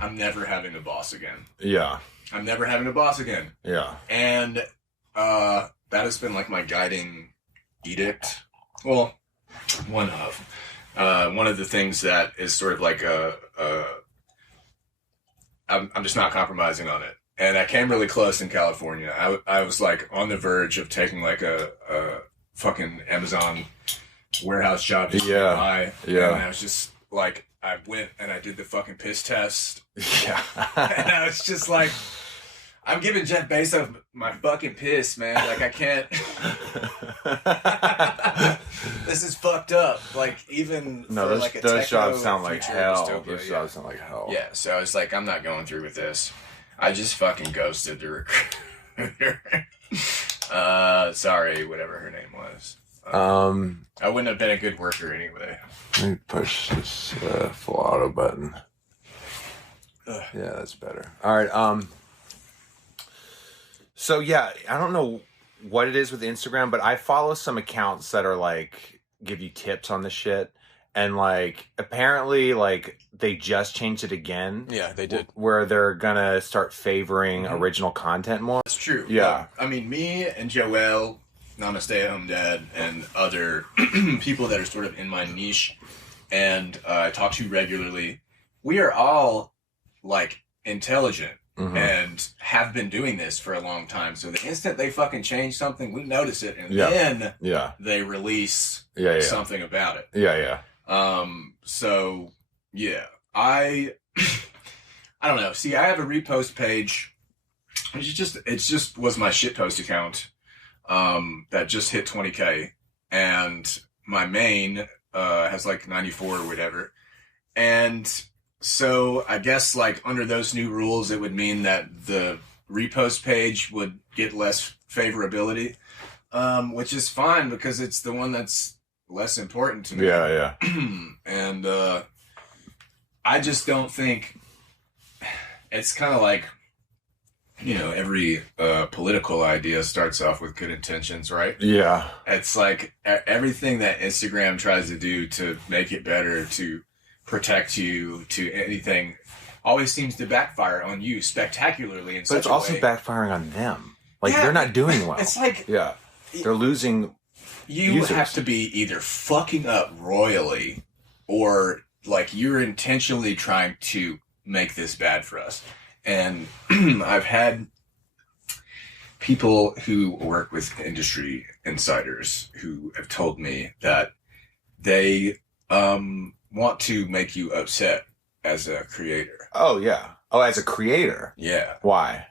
I'm never having a boss again. Yeah. I'm never having a boss again. Yeah. And that has been like my guiding edict. Well, one of the things that is sort of like I'm just not compromising on it. And I came really close in California. I was like on the verge of taking like a fucking Amazon warehouse job. Yeah. And I was just like, I went and I did the fucking piss test. Yeah. And I was just like, I'm giving Jeff Bezos my fucking piss, man. Like, I can't. This is fucked up. Like, even no, for those, like a those jobs sound like future hell. dystopia, Those jobs sound like hell. Yeah, so I was like, I'm not going through with this. I just fucking ghosted the recruiter. Sorry, whatever her name was. I wouldn't have been a good worker anyway. Let me push this full auto button. Yeah, that's better. All right. So yeah, I don't know what it is with Instagram, but I follow some accounts that are like give you tips on the shit, and like apparently like they just changed it again. Yeah, they did. Where they're gonna start favoring original content more. That's true. Yeah. I mean, me and Joelle, I'm a stay-at-home dad, and other people that are sort of in my niche and I talk to regularly, we are all like intelligent and have been doing this for a long time. So the instant they fucking change something, we notice it, and then they release something about it. So yeah, I don't know. See, I have a repost page. It just was my shitpost account that just hit 20K, and my main has like 94 or whatever. And so I guess like under those new rules, it would mean that the repost page would get less favorability, which is fine because it's the one that's less important to me. And I just don't think it's kind of like, you know, every political idea starts off with good intentions, right? Yeah. It's like everything that Instagram tries to do to make it better, to protect you, to anything, always seems to backfire on you spectacularly. But it's also backfiring on them. Like, they're not doing well. It's like... Yeah. They're losing users. Have to be either fucking up royally or, like, you're intentionally trying to make this bad for us. And I've had people who work with industry insiders who have told me that they want to make you upset as a creator. Oh, yeah. Oh, as a creator? Yeah. Why?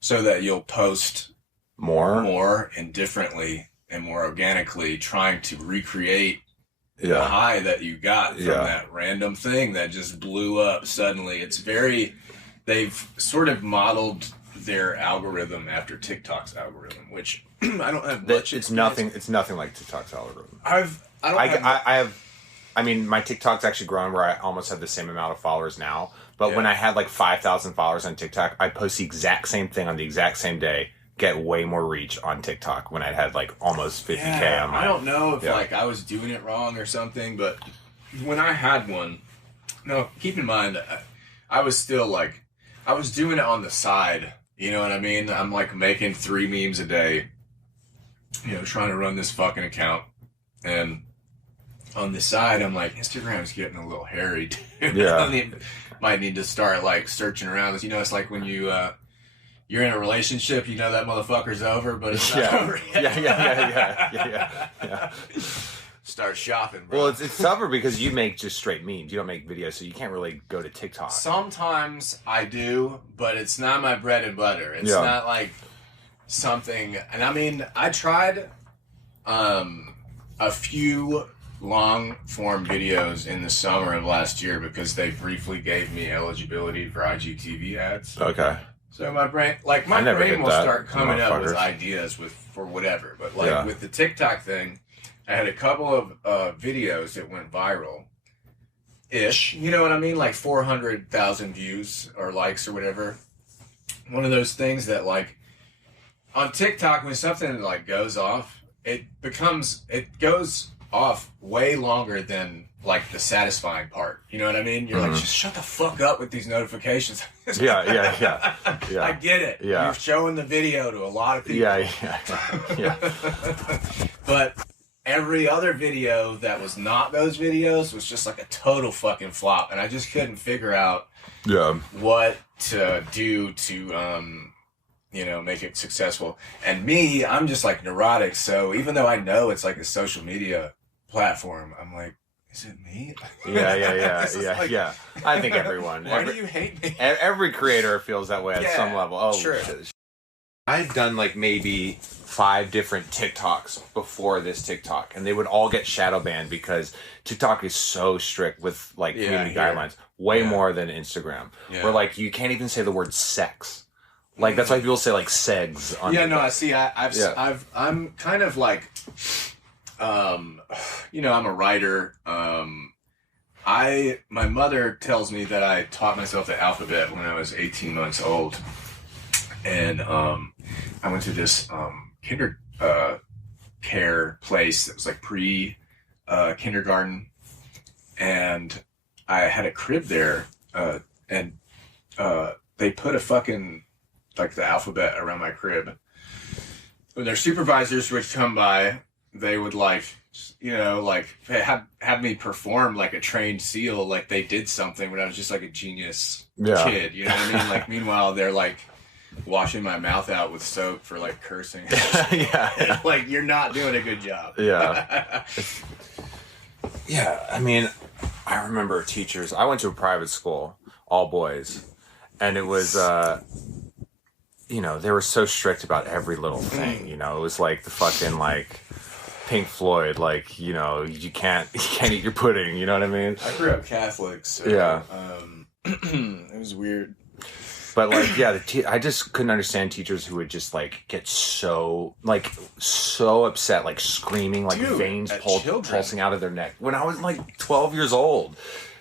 So that you'll post more and differently and more organically, trying to recreate the high that you got from that random thing that just blew up suddenly. It's very... They've sort of modeled their algorithm after TikTok's algorithm, which I don't have much. It's nothing like TikTok's algorithm. I mean, my TikTok's actually grown where I almost have the same amount of followers now. But when I had like 5,000 followers on TikTok, I post the exact same thing on the exact same day, get way more reach on TikTok when I had like almost 50K on my... I don't know if like I was doing it wrong or something, but when I had one, no, keep in mind, I was still like, I was doing it on the side, you know what I mean? I'm like making 3 memes a day, you know, trying to run this fucking account. And on the side, I'm like, Instagram's getting a little hairy, dude. Yeah. Might need to start like searching around. You know, it's like when you're in a relationship, you know that motherfucker's over, but it's not over yet. Yeah. Start shopping, bro. Well, it's tougher because you make just straight memes. You don't make videos, so you can't really go to TikTok. Sometimes I do, but it's not my bread and butter. It's not like something... And I mean, I tried a few long-form videos in the summer of last year because they briefly gave me eligibility for IGTV ads. Okay. So my brain will start coming up with ideas for whatever. But like with the TikTok thing... I had a couple of videos that went viral-ish. You know what I mean? Like 400,000 views or likes or whatever. One of those things that, like, on TikTok, when something, like, goes off, it goes off way longer than like the satisfying part. You know what I mean? You're like, just shut the fuck up with these notifications. Yeah. I get it. Yeah. You're showing the video to a lot of people. Yeah. But every other video that was not those videos was just like a total fucking flop, and I just couldn't figure out what to do to make it successful. And me, I'm just like neurotic, so even though I know it's like a social media platform, I'm like, is it me? Yeah. I think everyone. Why do you hate me? Every creator feels that way at some level. Oh, sure. I'd done like maybe 5 different TikToks before this TikTok, and they would all get shadow banned because TikTok is so strict with like community guidelines, way more than Instagram. Yeah. Where like you can't even say the word sex. Like that's why people say like segs on TikTok. No, I see. I'm kind of like, I'm a writer. My mother tells me that I taught myself the alphabet when I was 18 months old, and I went to this care place that was like kindergarten, and I had a crib there, and they put a fucking like the alphabet around my crib. When their supervisors would come by, they would have me perform like a trained seal, like they did something when I was just like a genius kid. You know what I mean? Like meanwhile, they're like washing my mouth out with soap for like cursing. Like you're not doing a good job. I mean, I remember teachers. I went to a private school, all boys, and it was they were so strict about every little thing. It was like the fucking like Pink Floyd, like you can't eat your pudding. You know what I mean? I grew up Catholic, so it was weird. But like, I just couldn't understand teachers who would just like get so upset, like screaming, like veins pulsing out of their neck when I was like 12 years old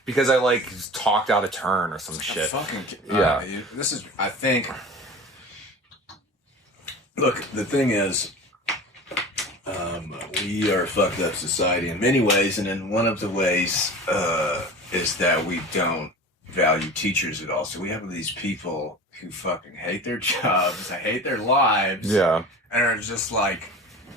because I like talked out of turn or some shit. This is, I think. Look, the thing is, we are a fucked up society in many ways, and in one of the ways is that we don't value teachers at all. So we have these people who fucking hate their jobs, hate their lives, and are just like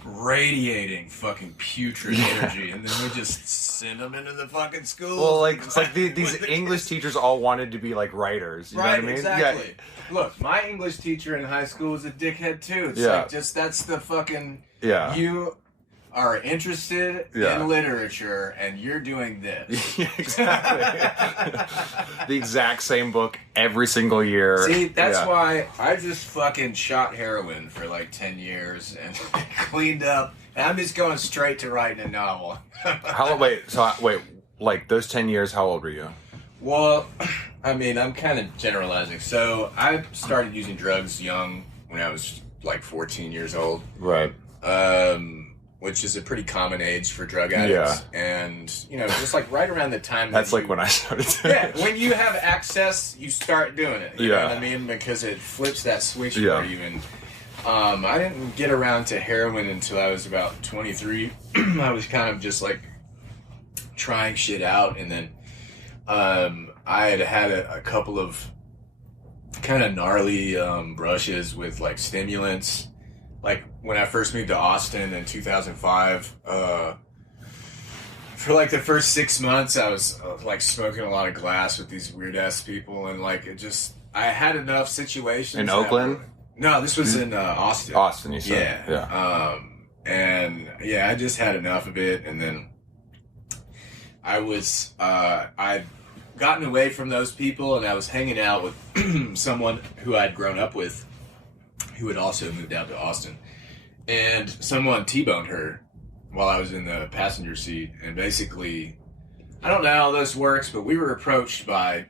radiating fucking putrid energy, and then we just send them into the fucking school. Well, like it's like these English teachers all wanted to be like writers. You know what I mean? Exactly. Yeah. Look, my English teacher in high school was a dickhead too. It's like just that's the fucking you are interested in literature and you're doing this. Exactly. The exact same book every single year. See, that's why I just fucking shot heroin for like 10 years and cleaned up. And I'm just going straight to writing a novel. Like those 10 years, how old were you? Well, I mean, I'm kind of generalizing. So I started using drugs young when I was like 14 years old. Right. Which is a pretty common age for drug addicts. And, just like right around the time that's like when I started doing it. When you have access, you start doing it. You know what I mean? Because it flips that switch for you. And I didn't get around to heroin until I was about 23. I was kind of just like trying shit out. And then I had a couple of kind of gnarly brushes with like stimulants. Like when I first moved to Austin in 2005, for like the first 6 months, I was like smoking a lot of glass with these weird ass people, and like I had enough situations. In Oakland? No, this was in Austin. Austin, you said. Yeah. I just had enough of it, and then I'd gotten away from those people, and I was hanging out with someone who I'd grown up with, who had also moved out to Austin, and someone T-boned her while I was in the passenger seat. And basically, I don't know how this works, but we were approached by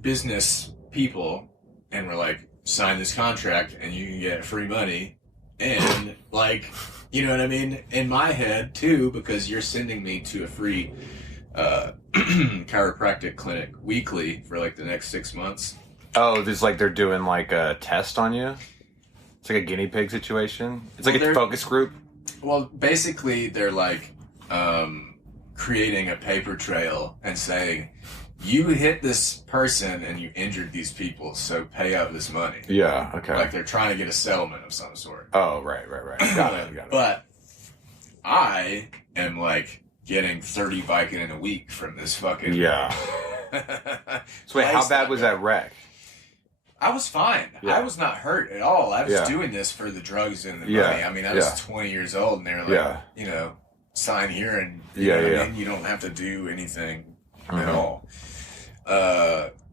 business people and were like, sign this contract and you can get free money. And like, you know what I mean? In my head too, because you're sending me to a free chiropractic clinic weekly for like the next 6 months. Oh, there's like they're doing like a test on you? It's like a guinea pig situation. It's like a focus group. Well, basically, they're like, creating a paper trail and saying, you hit this person and you injured these people, so pay out this money. Yeah, okay. Like they're trying to get a settlement of some sort. Oh, right. Got it. But I am like getting 30 Vicodin a week from this fucking... Yeah. So wait, how bad was that wreck? I was fine. Yeah. I was not hurt at all. I was doing this for the drugs and the money. I mean, I was 20 years old and they were like, you know, sign here and you know what I mean? You don't have to do anything at all.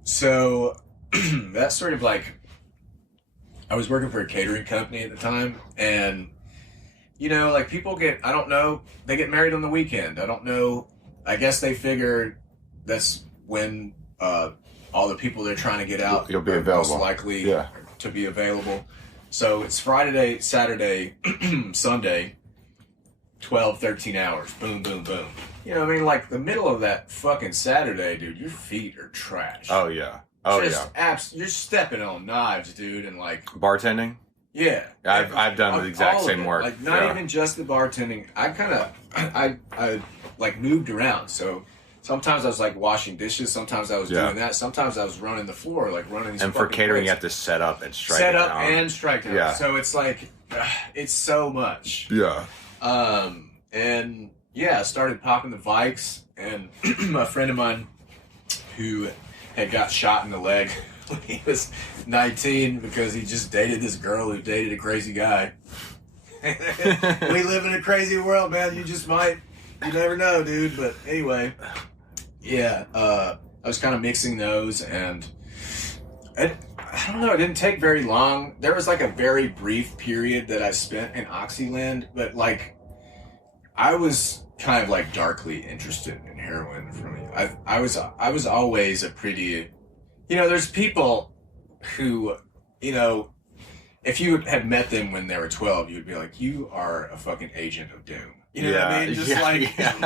So that's sort of like, I was working for a catering company at the time, and you know, like people get, I don't know, they get married on the weekend. I don't know. I guess they figure that's when all the people they're trying to get out you'll be available. Most likely to be available. So it's Friday, Saturday, Sunday, 12, 13 hours. Boom, boom, boom. You know what I mean? Like the middle of that fucking Saturday, dude, your feet are trash. Oh, yeah. You're stepping on knives, dude, and like... Bartending? Yeah. I've done the exact same work. Like not even just the bartending. I like moved around. So sometimes I was like washing dishes. Sometimes I was doing that. Sometimes I was running the floor, like running these. And for catering, you have to set up and strike. And strike down. Yeah. So it's like, it's so much. Yeah. And yeah, I started popping the Vikes, and a friend of mine who had got shot in the leg when he was 19 because he just dated this girl who dated a crazy guy. We live in a crazy world, man. You never know, dude. But anyway, yeah, I was kind of mixing those, and I don't know, it didn't take very long. There was like a very brief period that I spent in Oxyland, but like I was kind of like darkly interested in heroin for me. I was always a pretty, you know, there's people who, you know, if you had met them when they were 12, you'd be like, you are a fucking agent of doom. You know what I mean? Just like that.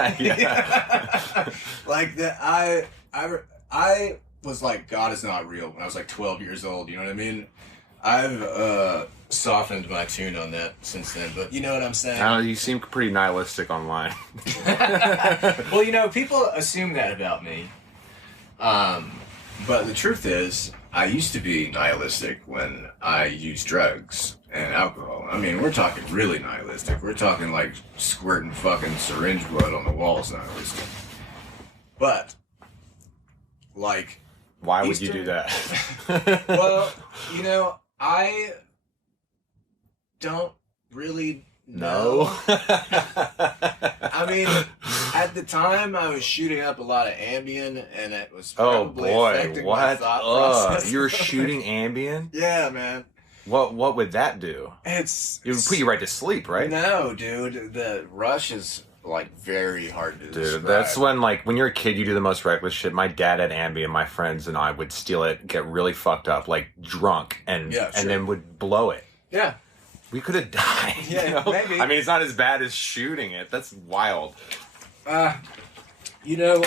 I was like, God is not real when I was like 12 years old. You know what I mean? I've softened my tune on that since then, but you know what I'm saying? You seem pretty nihilistic online. Well, you know, people assume that about me. But the truth is, I used to be nihilistic when I used drugs and alcohol. I mean, we're talking really nihilistic. We're talking like squirting fucking syringe blood on the walls nihilistic. But, like... Why would you do that? Well, you know, I don't really know. I mean, at the time, I was shooting up a lot of Ambien, and it was probably affecting my thought process. You were shooting Ambien? Yeah, man. What would that do? It would put you right to sleep, right? No, dude. The rush is like very hard to describe. That's when, like, when you're a kid, you do the most reckless shit. My dad had Ambien, my friends and I would steal it, get really fucked up, like drunk, and then would blow it. Yeah. We could have died. Yeah, you know? maybe. I mean, it's not as bad as shooting it. That's wild. You know,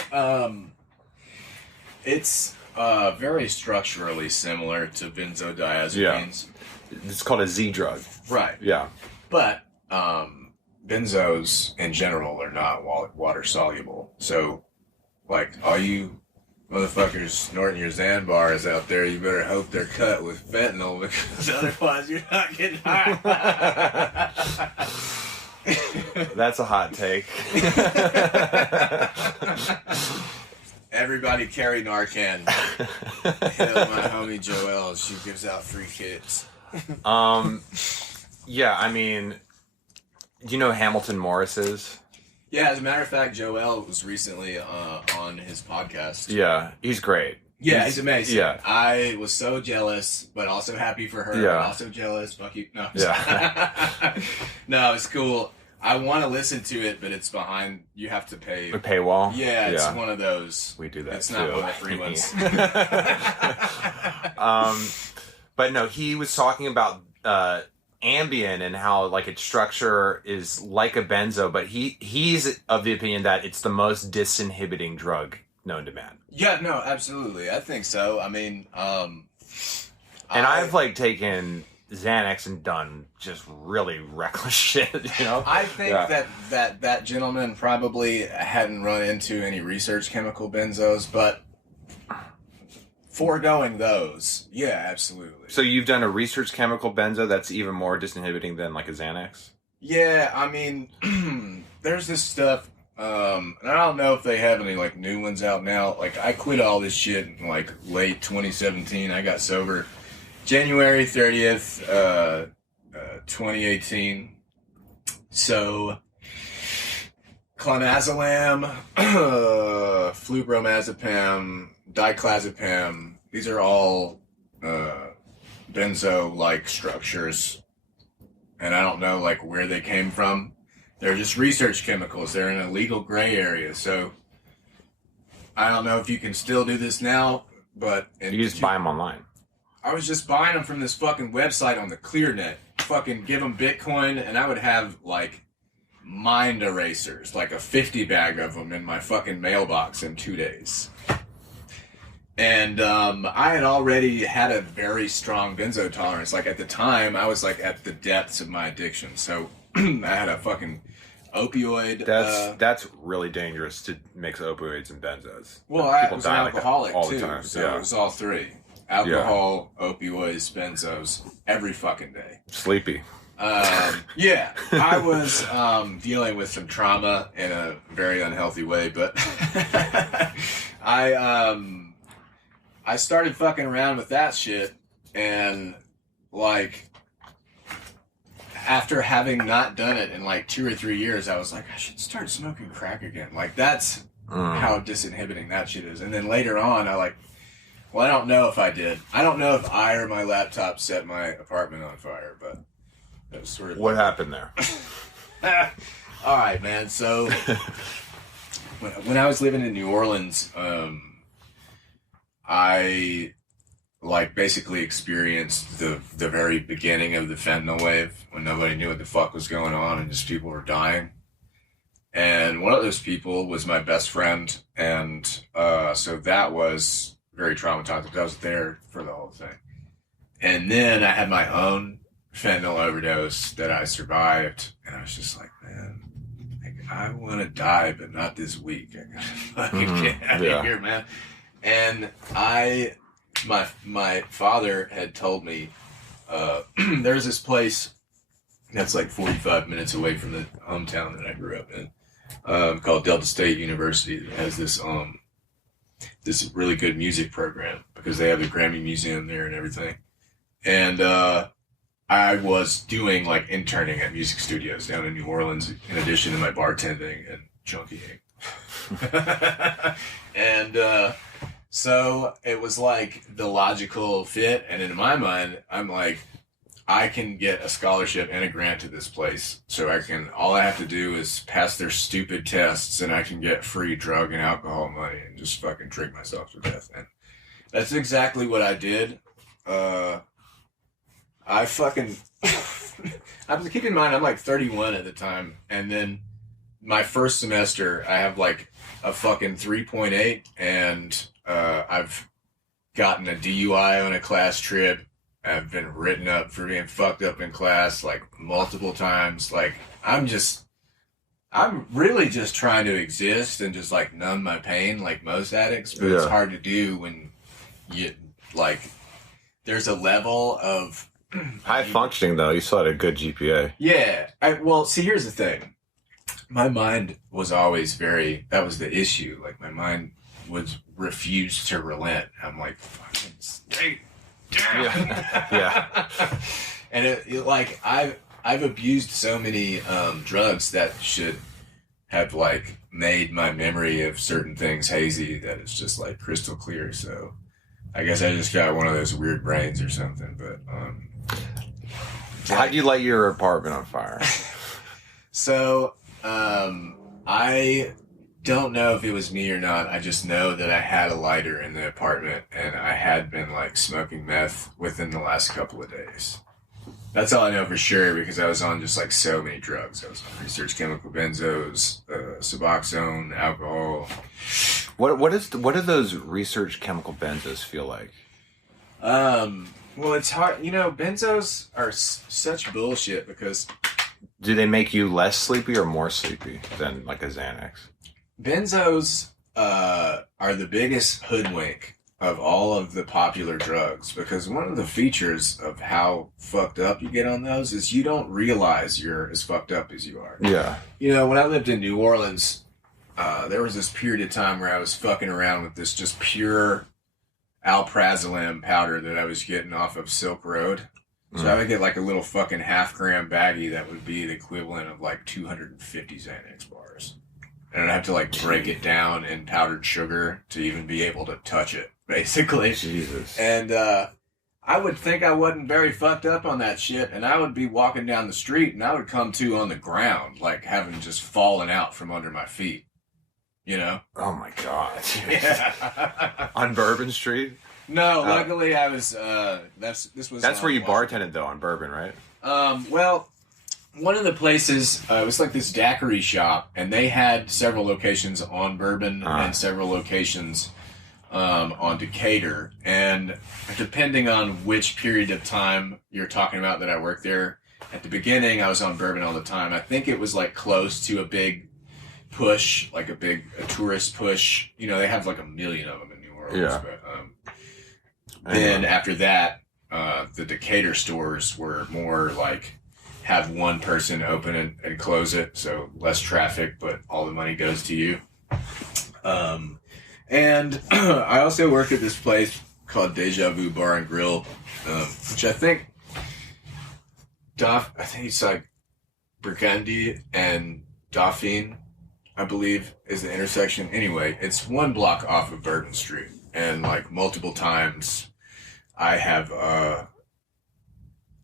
it's very structurally similar to benzodiazepines. Yeah. It's called a Z drug. Right. Yeah. But benzos in general are not water soluble. So, like, all you motherfuckers snorting your Xan bars out there, you better hope they're cut with fentanyl, because otherwise you're not getting high. That's a hot take. Everybody carry Narcan. Hit up my homie Joelle. She gives out free kits. Yeah, I mean, do you know who Hamilton Morris is? Yeah, as a matter of fact, Joel was recently on his podcast. Yeah, he's great. Yeah, he's amazing. Yeah. I was so jealous, but also happy for her. Yeah. Also jealous. Fuck you. No. Yeah. No, it's cool. I want to listen to it, but it's behind. You have to pay. A paywall? Yeah, it's one of those. We do that it's too. Not one of the free ones. But no, he was talking about Ambien and how, like, its structure is like a benzo, but he's of the opinion that it's the most disinhibiting drug known to man. Yeah, no, absolutely. I think so. I mean, and I've like taken Xanax and done just really reckless shit, you know? I think that gentleman probably hadn't run into any research chemical benzos, but foregoing those, yeah, absolutely. So you've done a research chemical benzo that's even more disinhibiting than like a Xanax? Yeah, I mean, there's this stuff, and I don't know if they have any like new ones out now. Like I quit all this shit in like late 2017. I got sober January 30th, 2018. So clonazepam, flubromazepam, diclazepam, these are all benzo-like structures, and I don't know like where they came from. They're just research chemicals. They're in a legal gray area, so I don't know if you can still do this now, but You just buy them online. I was just buying them from this fucking website on the ClearNet. Fucking give them Bitcoin, and I would have like mind erasers, like a 50 bag of them in my fucking mailbox in 2 days. And I had already had a very strong benzo tolerance. Like at the time, I was like at the depths of my addiction. So I had a fucking opioid. That's really dangerous to mix opioids and benzos. Well, I People was an die like that alcoholic all the too, time. so Yeah. it was all three. Alcohol, opioids, benzos, every fucking day. Sleepy. Yeah, I was dealing with some trauma in a very unhealthy way, but I started fucking around with that shit, and like after having not done it in like 2 or 3 years, I was like, I should start smoking crack again. Like that's how disinhibiting that shit is. And then later on, well, I don't know if I did. I don't know if I or my laptop set my apartment on fire, but that was sort of... What happened there? All right, man. So when I was living in New Orleans, I like basically experienced the very beginning of the fentanyl wave when nobody knew what the fuck was going on and just people were dying. And one of those people was my best friend, and so that was very traumatizing because I was there for the whole thing. And then I had my own fentanyl overdose that I survived, and I was just like, man, like, I want to die, but not this week. I gotta fucking get out of here, man. And my father had told me, there's this place that's like 45 minutes away from the hometown that I grew up in, called Delta State University. It has this really good music program because they have the Grammy Museum there and everything. And I was doing like interning at music studios down in New Orleans in addition to my bartending and junkying. And so it was like the logical fit. And in my mind, I'm like, I can get a scholarship and a grant to this place. So all I have to do is pass their stupid tests and I can get free drug and alcohol money and just fucking drink myself to death. And that's exactly what I did. I fucking, keep in mind, I'm like 31 at the time. And then my first semester, I have like a fucking 3.8 and I've gotten a DUI on a class trip. I've been written up for being fucked up in class like multiple times. Like I'm really just trying to exist and just like numb my pain like most addicts, but it's hard to do when you like there's a level of high functioning though. You still had a good GPA. Yeah. Well, see, here's the thing. My mind was always that was the issue. Like my mind was refused to relent. I'm like, fucking stay down. Yeah. And it like I've abused so many drugs that should have like made my memory of certain things hazy that it's just like crystal clear. So I guess I just got one of those weird brains or something. But how'd you light your apartment on fire? So I don't know if it was me or not. I just know that I had a lighter in the apartment and I had been like smoking meth within the last couple of days. That's all I know for sure because I was on just like so many drugs. I was on research chemical benzos, Suboxone, alcohol. What do those research chemical benzos feel like? Well, it's hard. You know, benzos are such bullshit because Do they make you less sleepy or more sleepy than like a Xanax? benzos are the biggest hoodwink of all of the popular drugs because one of the features of how fucked up you get on those is you don't realize you're as fucked up as you are. Yeah. You know, when I lived in New Orleans, there was this period of time where I was fucking around with this just pure alprazolam powder that I was getting off of Silk Road. So I would get like a little fucking half-gram baggie that would be the equivalent of like 250 Xanax bars. And I'd have to like break it down in powdered sugar to even be able to touch it, basically. Jesus. And I would think I wasn't very fucked up on that shit, and I would be walking down the street and I would come to on the ground, like having just fallen out from under my feet. You know? Oh my god. Yeah. On Bourbon Street? No, luckily I was. That's where you bartended though, on Bourbon, right? Well, one of the places it was like this daiquiri shop, and they had several locations on Bourbon and several locations on Decatur. And depending on which period of time you're talking about that I worked there, at the beginning I was on Bourbon all the time. I think it was like close to a big push, like a tourist push. You know, they have like a million of them in New Orleans. Yeah. But, then after that, the Decatur stores were more like have one person open and close it, so less traffic, but all the money goes to you. And I also worked at this place called Deja Vu Bar and Grill, which I think it's like Burgundy and Dauphine, I believe, is the intersection. Anyway, it's one block off of Bourbon Street, and like multiple times I have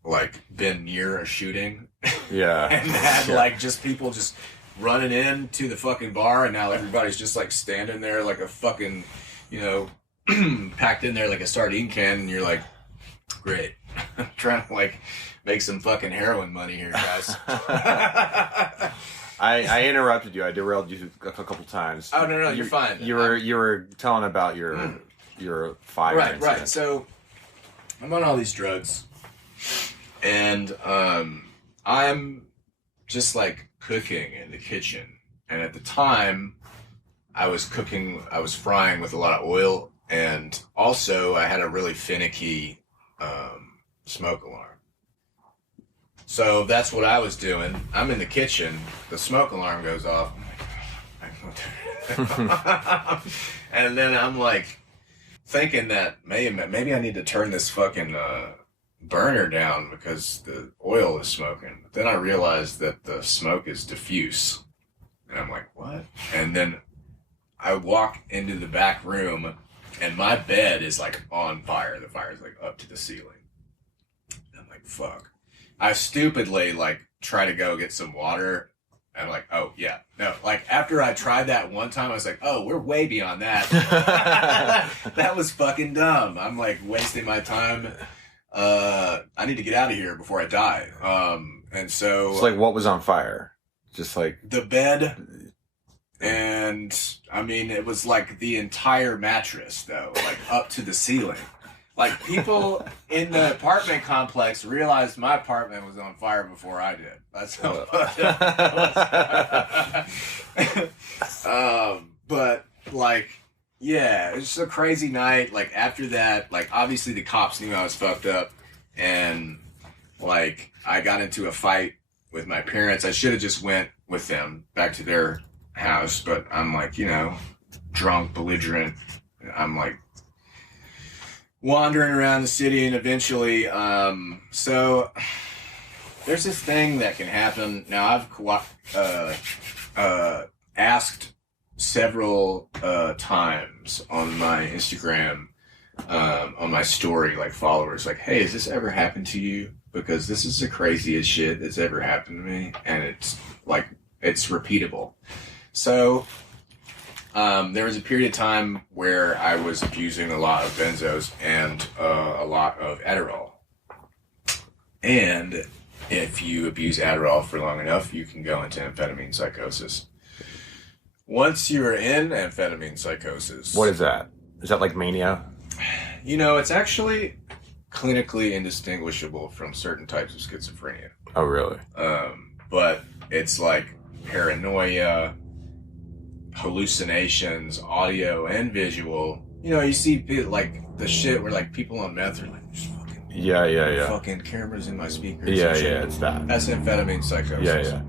like been near a shooting. Yeah. And had like just people just running in to the fucking bar, and now everybody's just like standing there like a fucking, you know, packed in there like a sardine can, and you're like, great. I'm trying to like make some fucking heroin money here, guys. I interrupted you. I derailed you a couple times. Oh no, you're fine. You were telling about your fire incident. Right. So I'm on all these drugs, and I'm just like cooking in the kitchen. And at the time, I was frying with a lot of oil, and also I had a really finicky smoke alarm. So that's what I was doing. I'm in the kitchen, the smoke alarm goes off. And then I'm like thinking that maybe I need to turn this fucking burner down because the oil is smoking. But then I realized that the smoke is diffuse. And I'm like, what? And then I walk into the back room, and my bed is like on fire. The fire is like up to the ceiling. And I'm like, fuck. I stupidly like try to go get some water. And I'm like, oh yeah, no. Like after I tried that one time, I was like, oh, we're way beyond that. That was fucking dumb. I'm like wasting my time. I need to get out of here before I die. And so it's like, what was on fire? Just like the bed. And I mean, it was like the entire mattress though, like up to the ceiling. Like people in the apartment complex realized my apartment was on fire before I did. That's how fucked up it was. But like, yeah, it was just a crazy night. Like after that, like obviously the cops knew I was fucked up, and like I got into a fight with my parents. I should have just went with them back to their house, but I'm like, you know, drunk, belligerent. I'm like wandering around the city, and eventually, so there's this thing that can happen. Now I've asked several times on my Instagram, on my story, like followers, like, hey, has this ever happened to you? Because this is the craziest shit that's ever happened to me, and it's like, it's repeatable. So there was a period of time where I was abusing a lot of benzos and a lot of Adderall. And if you abuse Adderall for long enough, you can go into amphetamine psychosis. Once you're in amphetamine psychosis... What is that? Is that like mania? You know, it's actually... clinically indistinguishable from certain types of schizophrenia. Oh, really? But it's like paranoia, hallucinations, audio and visual. You know, you see like the shit where like people on meth are like, just fucking Yeah. fucking cameras in my speakers. Yeah, it's that. That's amphetamine psychosis. Yeah.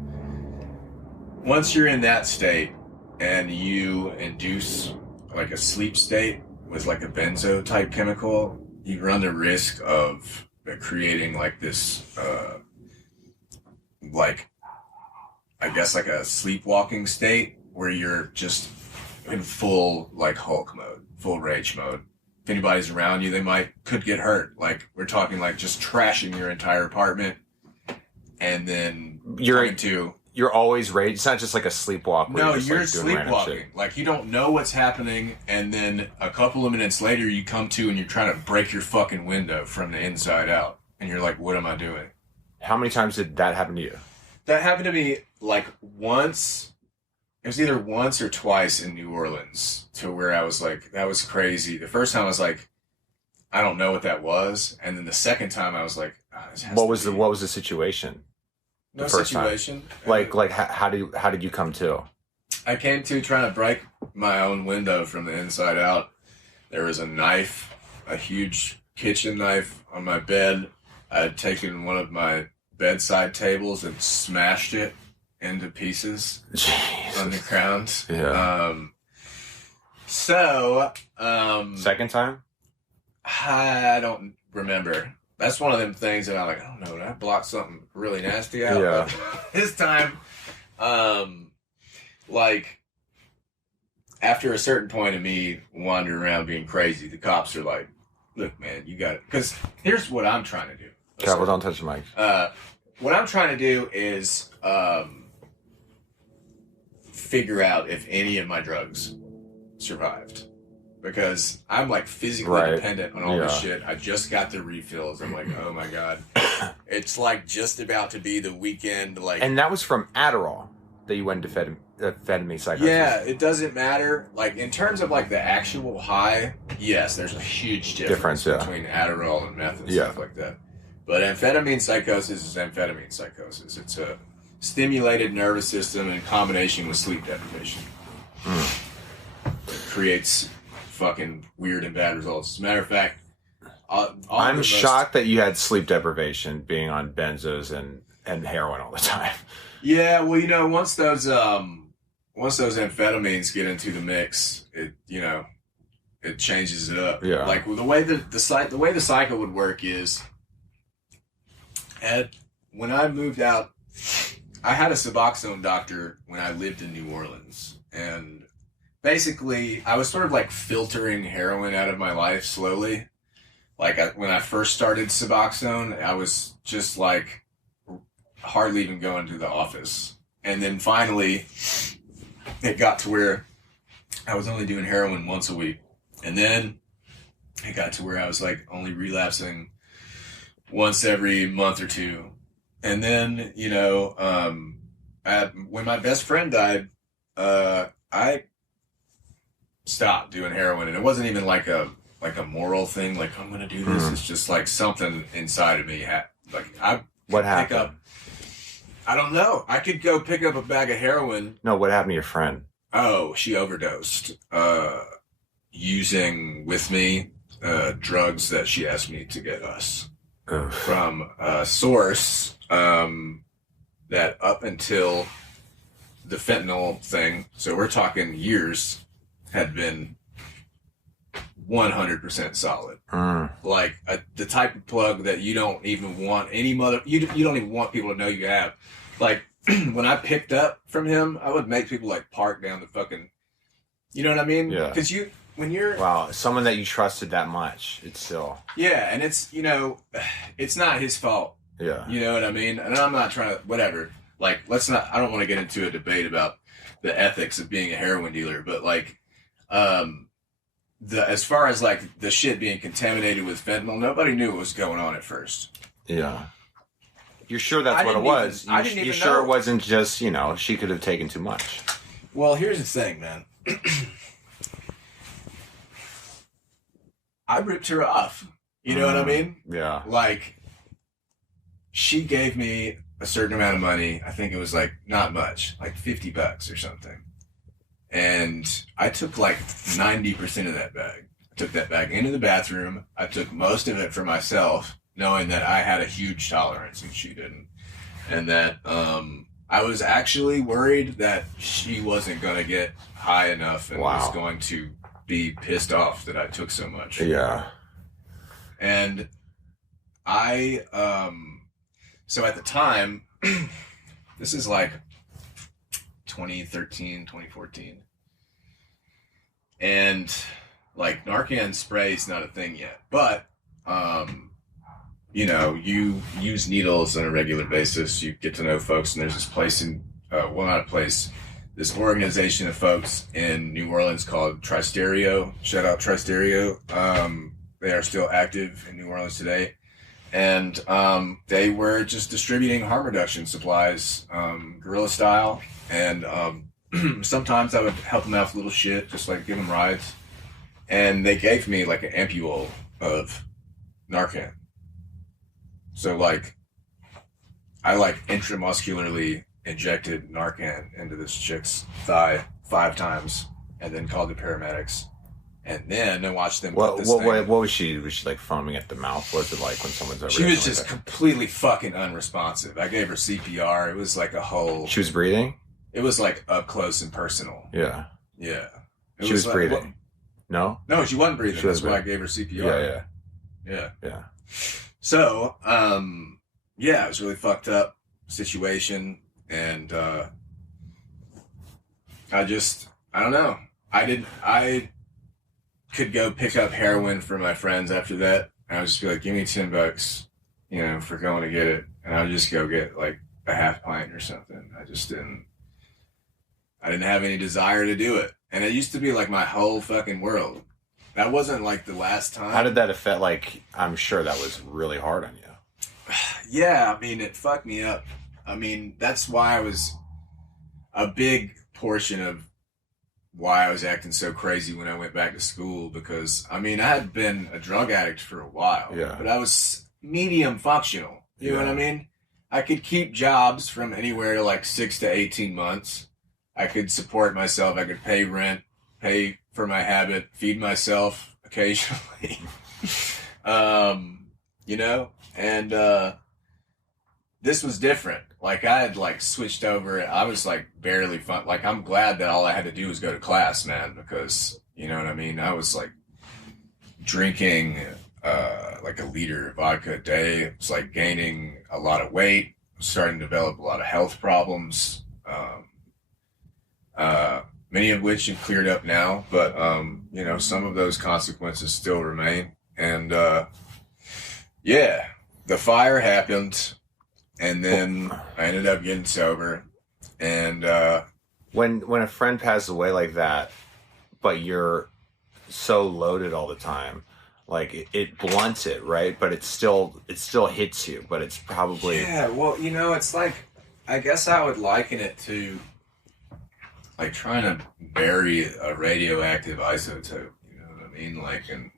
Once you're in that state and you induce like a sleep state with like a benzo type chemical, you run the risk of creating like this, like, I guess like a sleepwalking state where you're just in full like Hulk mode, full rage mode. If anybody's around you, could get hurt. Like we're talking like just trashing your entire apartment and then you're always rage. It's not just like a sleepwalk. No, you're like sleepwalking. Like you don't know what's happening, and then a couple of minutes later, you come to and you're trying to break your fucking window from the inside out, and you're like, "What am I doing?" How many times did that happen to you? That happened to me like once. It was either once or twice in New Orleans, to where I was like, "That was crazy." The first time I was like, "I don't know what that was," and then the second time I was like, "What was the situation?" No situation. Like how did you come to? I came to trying to break my own window from the inside out. There was a knife, a huge kitchen knife on my bed. I had taken one of my bedside tables and smashed it into pieces on the ground. Yeah. Second time? I don't remember. That's one of them things that I'm like, I don't know, did I block something really nasty out? Yeah. This time, like, after a certain point of me wandering around being crazy, the cops are like, look, man, you got it. Because here's what I'm trying to do. Travel, don't touch the mic. What I'm trying to do is figure out if any of my drugs survived. Because I'm like physically dependent on all this shit. I just got the refills. I'm like, oh my God. It's like just about to be the weekend. Like, and that was from Adderall that you went into amphetamine psychosis. Yeah, it doesn't matter. Like in terms of like the actual high, yes, there's a huge difference between Adderall and meth and stuff like that. But amphetamine psychosis is amphetamine psychosis. It's a stimulated nervous system in combination with sleep deprivation. Creates fucking weird and bad results. As a matter of fact, I'm shocked that you had sleep deprivation being on benzos and heroin all the time. Yeah, well, you know, once those amphetamines get into the mix, it changes it up. Yeah. Like the way the cycle would work is, when I moved out, I had a Suboxone doctor when I lived in New Orleans, and basically, I was sort of like filtering heroin out of my life slowly. Like when I first started Suboxone, I was just like hardly even going to the office. And then finally, it got to where I was only doing heroin once a week. And then it got to where I was like only relapsing once every month or two. And then, when my best friend died, I stopped doing heroin, and it wasn't even like a moral thing, like I'm gonna do this. It's just like something inside of me what happened? I don't know. I could go pick up a bag of heroin. No, what happened to your friend? Oh, she overdosed using with me drugs that she asked me to get us from a source that up until the fentanyl thing, so we're talking years, had been 100% solid. Like the type of plug that you don't even want you don't even want people to know you have. Like when I picked up from him, I would make people like park down the fucking, you know what I mean? Yeah. Because when you're someone that you trusted that much, it's still and it's it's not his fault. Yeah. You know what I mean? And I'm not trying to whatever. Like I don't want to get into a debate about the ethics of being a heroin dealer, but like as far as like the shit being contaminated with fentanyl, nobody knew what was going on at first. Yeah. You're sure that's what it was? You're sure it wasn't just, she could have taken too much? Well, here's the thing, man. I ripped her off. You know what I mean? Yeah. Like, she gave me a certain amount of money. I think it was like not much, like $50 or something. And I took like 90% of that bag. I took that bag into the bathroom. I took most of it for myself, knowing that I had a huge tolerance and she didn't. And that I was actually worried that she wasn't going to get high enough and was going to be pissed off that I took so much. Yeah. And I, so at the time, this is like 2013, 2014. And like Narcan spray is not a thing yet, but, you know, you use needles on a regular basis. You get to know folks, and there's this place in, well, not a place, this organization of folks in New Orleans called Tristereo. Shout out Tristereo. They are still active in New Orleans today. And they were just distributing harm reduction supplies, guerrilla style. And sometimes I would help them out with little shit, just like give them rides. And they gave me like an ampule of Narcan. So like, I like intramuscularly injected Narcan into this chick's thigh 5 times, and then called the paramedics. And then I watched them. What was she? Was she like foaming at the mouth? What was it like when someone's over? She was just completely fucking unresponsive. I gave her CPR. It was like a whole. She was breathing? It was like up close and personal. Yeah. Yeah. She was like, breathing. No? No, she wasn't breathing. That's why I gave her CPR. Yeah. So, yeah, it was a really fucked up situation. And I don't know. I could go pick up heroin for my friends after that. I would just be like, give me $10, you know, for going to get it. And I would just go get like a half pint or something. I didn't have any desire to do it. And it used to be like my whole fucking world. That wasn't like the last time. How did that affect, like, I'm sure that was really hard on you. Yeah, I mean, it fucked me up. I mean, that's why I was a big portion of why I was acting so crazy when I went back to school, because, I mean, I had been a drug addict for a while, but I was medium functional. You know what I mean? I could keep jobs from anywhere to like 6 to 18 months. I could support myself. I could pay rent, pay for my habit, feed myself occasionally. You know, and this was different. Like, I had like switched over. I was like barely fun. Like, I'm glad that all I had to do was go to class, man, because, you know what I mean? I was like drinking like a liter of vodka a day. It was like gaining a lot of weight, starting to develop a lot of health problems, many of which have cleared up now, but you know, some of those consequences still remain. And yeah, the fire happened, and then I ended up getting sober. And when a friend passes away like that, but you're so loaded all the time, like it blunts it, right? But it still hits you, but it's probably... Yeah, well, you know, it's like, I guess I would liken it to like trying to bury a radioactive isotope, you know what I mean? Like, and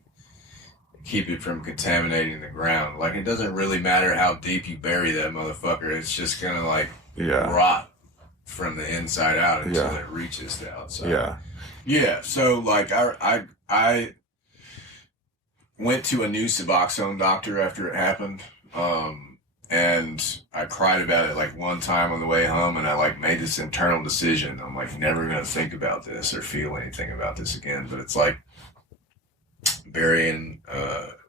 keep it from contaminating the ground. Like, it doesn't really matter how deep you bury that motherfucker. It's just gonna like rot from the inside out until it reaches the outside. Yeah. So like I went to a new Suboxone doctor after it happened. And I cried about it like one time on the way home, and I like made this internal decision. I'm like never going to think about this or feel anything about this again. But it's like burying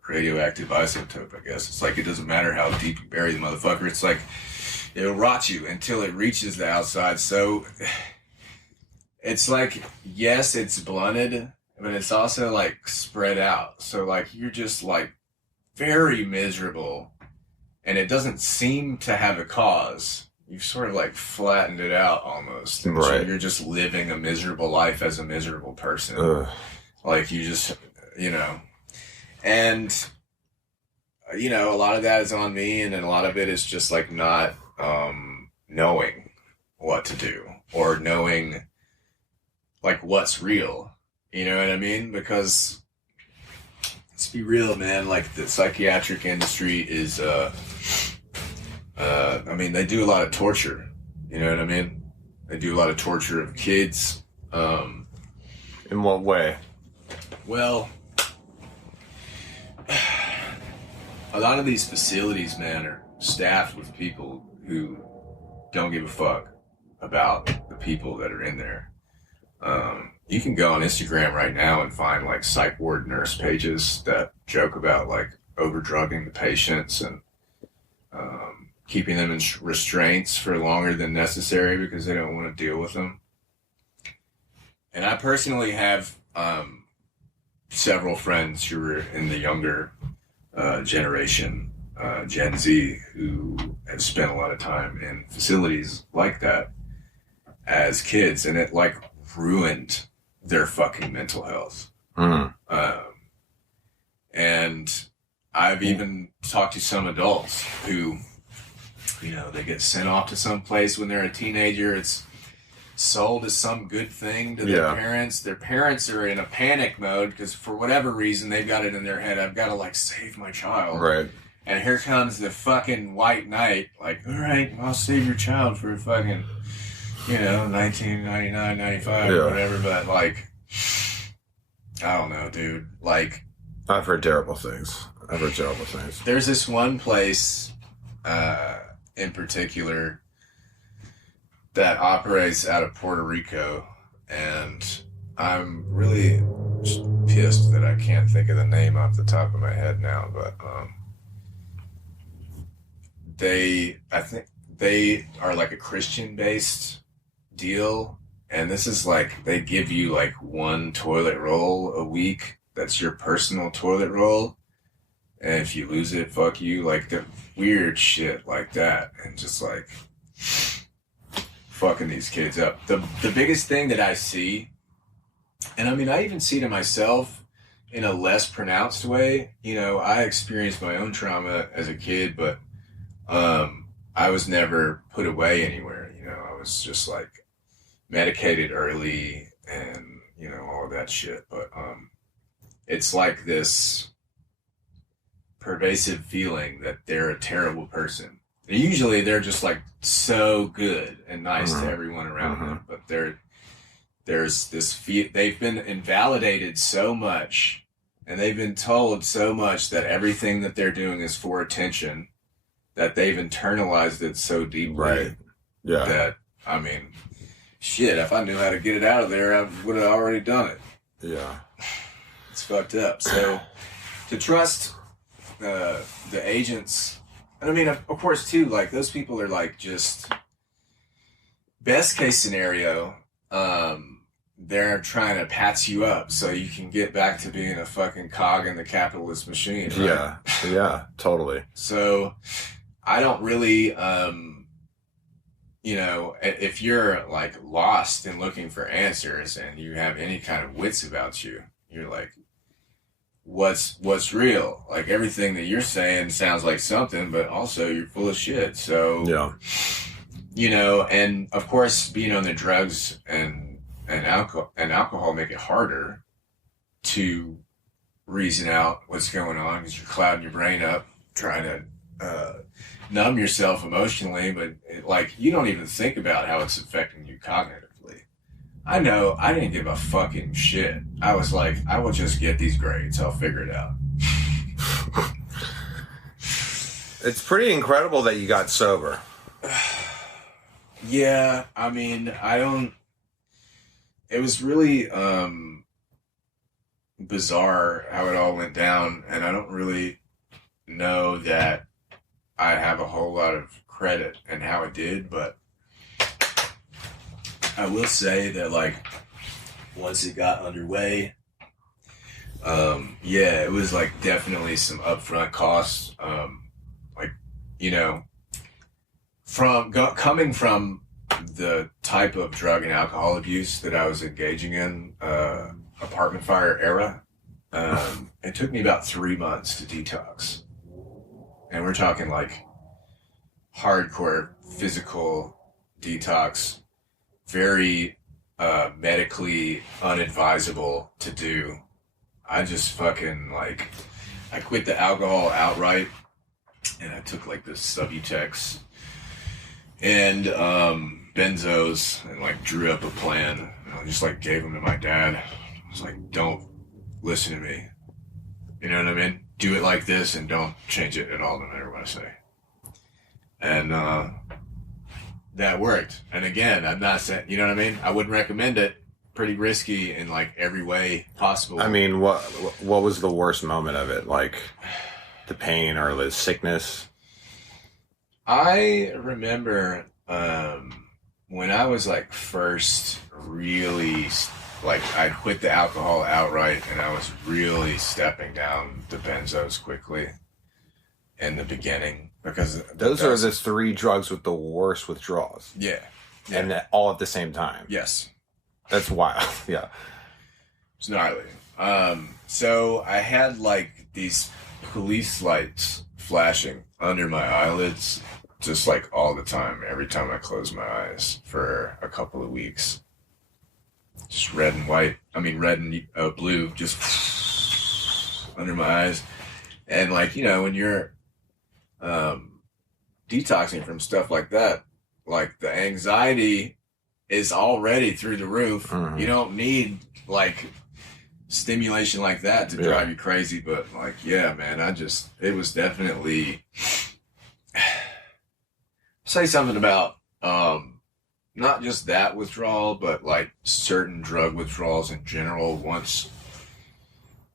radioactive isotope, I guess. It's like it doesn't matter how deep you bury the motherfucker. It's like it'll rot you until it reaches the outside. So it's like, yes, it's blunted, but it's also like spread out. So like you're just like very miserable. And it doesn't seem to have a cause. You've sort of like flattened it out almost. And so you're just living a miserable life as a miserable person. Ugh. Like you just, you know. And, you know, a lot of that is on me. And then a lot of it is just like not knowing what to do. Or knowing like what's real. You know what I mean? Because let's be real, man. Like the psychiatric industry is, I mean, they do a lot of torture. You know what I mean? They do a lot of torture of kids. In what way? Well, a lot of these facilities, man, are staffed with people who don't give a fuck about the people that are in there. You can go on Instagram right now and find like psych ward nurse pages that joke about like overdrugging the patients and keeping them in restraints for longer than necessary because they don't want to deal with them. And I personally have several friends who are in the younger generation, Gen Z, who have spent a lot of time in facilities like that as kids, and it like ruined their fucking mental health. And I've even talked to some adults who, you know, they get sent off to some place when they're a teenager. It's sold as some good thing to their parents. Their parents are in a panic mode because for whatever reason they've got it in their head, I've got to like save my child. Right. And here comes the fucking white knight, like, all right, I'll save your child for fucking, you know, 1999, 95, or whatever. But like, I don't know, dude. Like, I've heard terrible things. There's this one place in particular that operates out of Puerto Rico, and I'm really pissed that I can't think of the name off the top of my head now, but I think they are like a Christian-based deal, and this is like, they give you like one toilet roll a week that's your personal toilet roll, and if you lose it, fuck you, like the weird shit like that, and just like fucking these kids up. The biggest thing that I see, and I mean, I even see it in myself in a less pronounced way. You know, I experienced my own trauma as a kid, but I was never put away anywhere. You know, I was just like medicated early and, you know, all of that shit. But it's like this pervasive feeling that they're a terrible person. Usually they're just like so good and nice to everyone around them, but there's this they've been invalidated so much, and they've been told so much that everything that they're doing is for attention, that they've internalized it so deeply that, I mean, shit, if I knew how to get it out of there, I would have already done it. Yeah. It's fucked up. So to trust the agents, and I mean, of course, too, like, those people are, like, just, best case scenario, they're trying to patch you up so you can get back to being a fucking cog in the capitalist machine, right? Yeah, totally. So, I don't really, you know, if you're, like, lost and looking for answers and you have any kind of wits about you, you're like, what's real? Like, everything that you're saying sounds like something, but also you're full of shit. So, you know, and of course, being on the drugs and alcohol make it harder to reason out what's going on because you're clouding your brain up, trying to numb yourself emotionally, but like, you don't even think about how it's affecting you cognitively. I know I didn't give a fucking shit. I was like, I will just get these grades. I'll figure it out. It's pretty incredible that you got sober. Yeah, I mean, it was really bizarre how it all went down, and I don't really know that I have a whole lot of credit in how it did, but I will say that, like, once it got underway, yeah, it was like definitely some upfront costs. Like, you know, coming from the type of drug and alcohol abuse that I was engaging in, apartment fire era, it took me about 3 months to detox. And we're talking like hardcore physical detox, very medically unadvisable to do. I just fucking like I quit the alcohol outright, and I took like this Subutex and benzos, and like drew up a plan. And I just like gave them to my dad. I was like, don't listen to me. You know what I mean? Do it like this and don't change it at all, no matter what I say. And that worked. And again, I'm not saying, you know what I mean? I wouldn't recommend it. Pretty risky in like every way possible. I mean, what was the worst moment of it? Like the pain or the sickness? I remember when I was like first really like I quit the alcohol outright, and I was really stepping down the benzos quickly in the beginning, because those are the 3 drugs with the worst withdrawals. Yeah. And that all at the same time. Yes. That's wild. Yeah. It's gnarly. So I had like these police lights flashing under my eyelids just like all the time, every time I closed my eyes for a couple of weeks. Just red and white. I mean, red and blue, just under my eyes. And like, you know, when you're detoxing from stuff like that, like the anxiety is already through the roof. Mm-hmm. You don't need like stimulation like that to drive you crazy. But like, yeah, man, it was definitely say something about not just that withdrawal, but like certain drug withdrawals in general. Once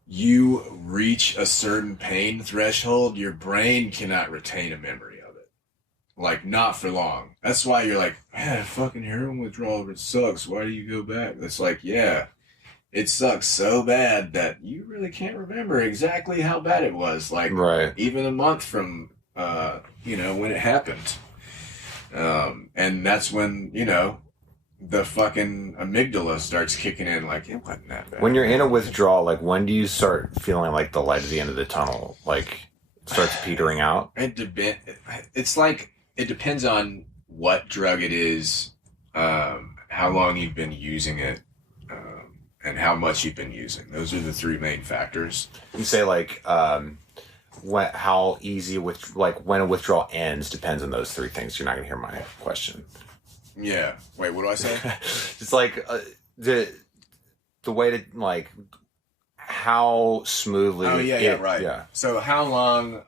you reach a certain pain threshold, your brain cannot retain a memory of it. Like, not for long. That's why you're like, man, fucking heroin withdrawal, it sucks. Why do you go back? It's like, yeah, it sucks so bad that you really can't remember exactly how bad it was. Like, even a month from, when it happened. And that's when, the fucking amygdala starts kicking in. Like, it wasn't that bad. When you're in a withdrawal, like, when do you start feeling like the light at the end of the tunnel, like, starts petering out? It's like, it depends on what drug it is, how long you've been using it, and how much you've been using. Those are the 3 main factors. You say, like, how easy when a withdrawal ends depends on those 3 things. You're not gonna hear my question. Yeah. Wait, what do I say? It's like the way to, like, how smoothly. Oh yeah, right. Yeah. So how long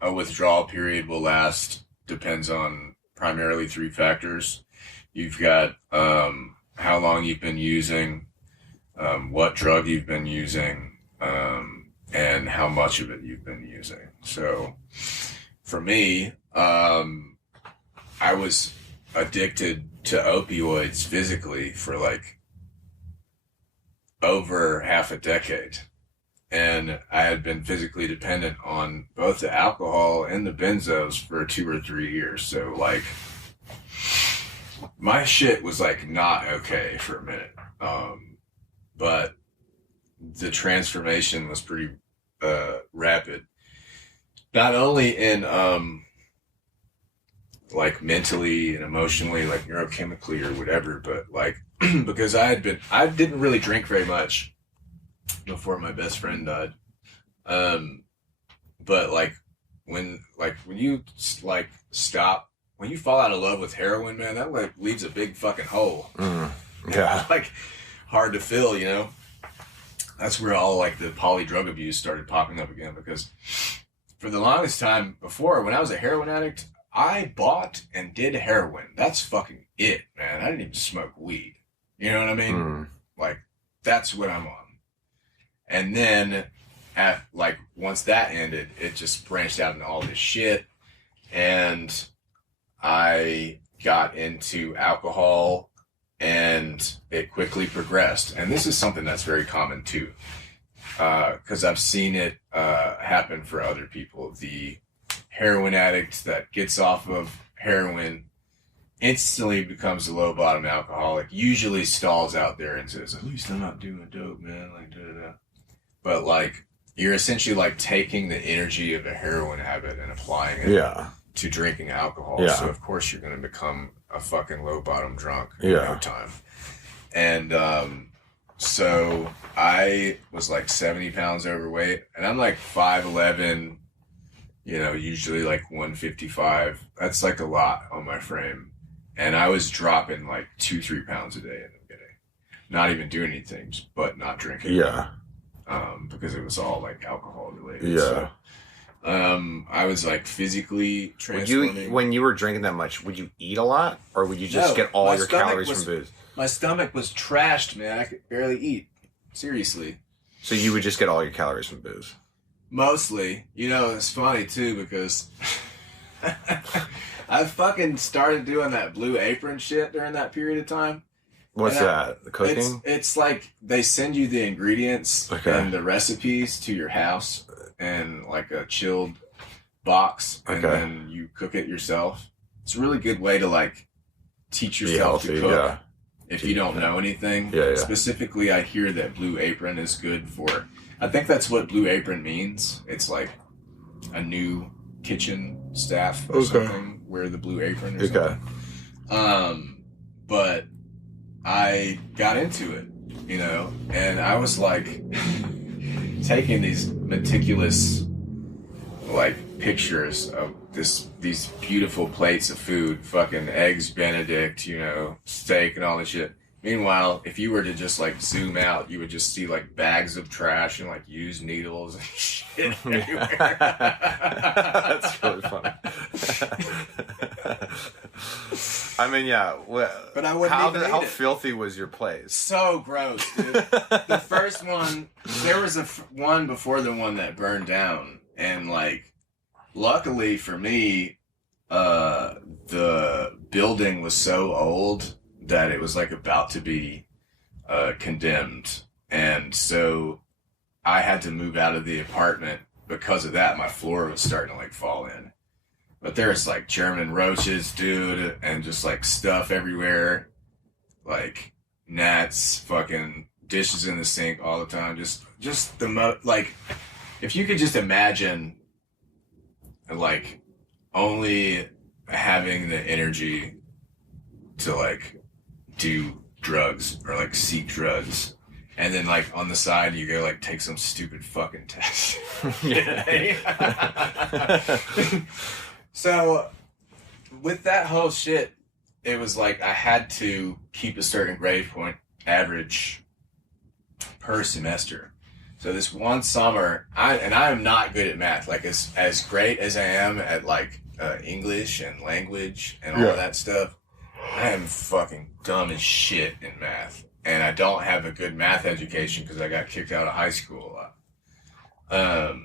a withdrawal period will last depends on primarily 3 factors. You've got how long you've been using, what drug you've been using, and how much of it you've been using. So for me, I was addicted to opioids physically for like over half a decade. And I had been physically dependent on both the alcohol and the benzos for 2 or 3 years. So like my shit was like not okay for a minute. But the transformation was pretty rapid. Not only in like mentally and emotionally, like neurochemically or whatever, but like because I didn't really drink very much before my best friend died. But like when you like stop, when you fall out of love with heroin, man, that like leaves a big fucking hole. Yeah. Like hard to fill, That's where all like the poly drug abuse started popping up again, because for the longest time before, when I was a heroin addict, I bought and did heroin. That's fucking it, man. I didn't even smoke weed. You know what I mean? Like, that's what I'm on. And then, once that ended, it just branched out into all this shit. And I got into alcohol, and it quickly progressed. And this is something that's very common, too. Because I've seen it happen for other people. The heroin addict that gets off of heroin instantly becomes a low bottom alcoholic, usually stalls out there and says, at least I'm not doing dope, man, like da-da-da. But like, you're essentially like taking the energy of a heroin habit and applying it to drinking alcohol. So of course you're going to become a fucking low bottom drunk in no time. And So I was like 70 pounds overweight, and I'm like 5'11", usually like 155. That's like a lot on my frame. And I was dropping like 2-3 pounds a day in the beginning. Not even doing anything, but not drinking. Yeah. Because it was all like alcohol related. Yeah. So, I was like physically transforming. When you were drinking that much, would you eat a lot, or would you just get all your calories from booze? My stomach was trashed, man. I could barely eat. Seriously. So you would just get all your calories from booze? Mostly. It's funny too because I fucking started doing that Blue Apron shit during that period of time. What's that? The cooking? It's like they send you the ingredients and the recipes to your house in like a chilled box, and then you cook it yourself. It's a really good way to like teach yourself to cook if you don't know anything. Yeah. Specifically, I hear that Blue Apron is good for. I think that's what Blue Apron means. It's like a new kitchen staff or something. Wear the Blue Apron or something. But I got into it, and I was like taking these meticulous like pictures of these beautiful plates of food, fucking eggs Benedict, steak and all this shit. Meanwhile, if you were to just like zoom out, you would just see like bags of trash and like used needles and shit everywhere. That's really funny. I mean, yeah. Well, but I wouldn't how filthy was your place? So gross, dude. The first one, there was one before the one that burned down, and like, luckily for me, the building was so old that it was like about to be condemned, and so I had to move out of the apartment because of that. My floor was starting to like fall in. But there's like German roaches, dude, and just like stuff everywhere. Like gnats, fucking dishes in the sink all the time. Just the like, if you could just imagine like only having the energy to like do drugs or like seek drugs. And then like on the side you go like take some stupid fucking test. So, with that whole shit, it was like I had to keep a certain grade point average per semester. So this one summer, I am not good at math. Like as great as I am at like English and language and all that stuff, I am fucking dumb as shit in math. And I don't have a good math education because I got kicked out of high school a lot.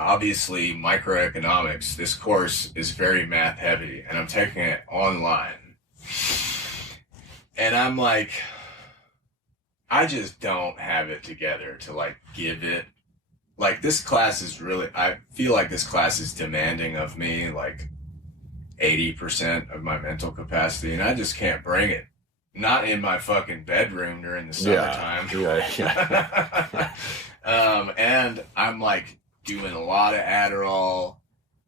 Obviously, microeconomics, this course is very math heavy, and I'm taking it online. And I'm like, I just don't have it together to like give it. Like this class is really, I feel like this class is demanding of me like 80% of my mental capacity, and I just can't bring it. Not in my fucking bedroom during the summertime. And I'm like, doing a lot of Adderall,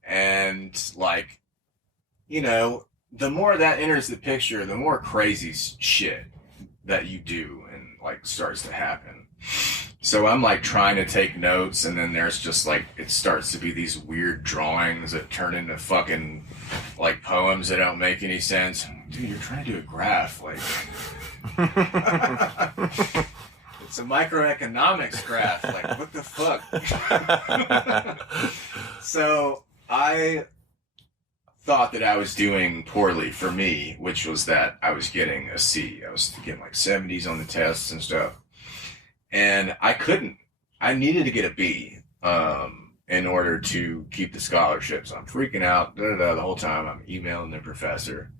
and like, the more that enters the picture, the more crazy shit that you do and like starts to happen. So I'm like trying to take notes, and then there's just like, it starts to be these weird drawings that turn into fucking like poems that don't make any sense. Dude, you're trying to do a graph, like it's a microeconomics graph. Like, what the fuck? So I thought that I was doing poorly for me, which was that I was getting a C. I was getting like 70s on the tests and stuff. And I needed to get a B in order to keep the scholarship. So I'm freaking out the whole time. I'm emailing the professor.